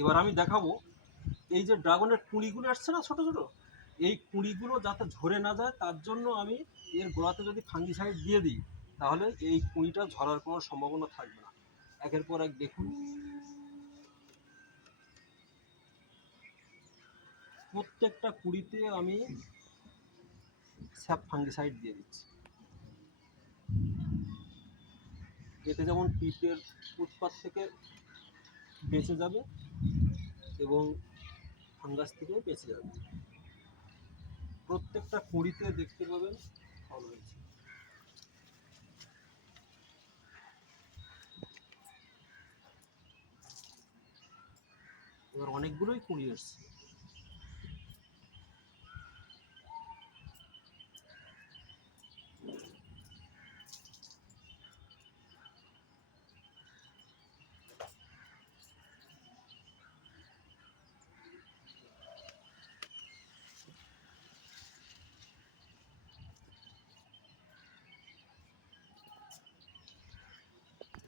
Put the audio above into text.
এবার আমি দেখাবো, এই যে ড্রাগনের কুঁড়িগুলো আসছে না ছোট ছোট, এই কুঁড়িগুলো যাতে ঝরে না যায়, তার জন্য আমি এর গোড়াতে যদি ফাঙ্গিসাইড দিয়ে দিই, তাহলে এই কুঁড়িটা ঝরার কোনো সম্ভাবনা থাকবে না। একের পর এক দেখুন। প্রত্যেকটা কুড়িতে আমি স্যাপ ফাঙ্গিসাইড দিয়ে দিচ্ছি। এতে যেমন পিঁপড়ের উৎপাত থেকে বেঁচে যাবে এবং ফাঙ্গাস থেকেও বেঁচে যাবে। প্রত্যেকটা কুঁড়িতে দেখতে পাবেন ফল হয়েছে। এবার অনেকগুলোই কুড়ি এসছে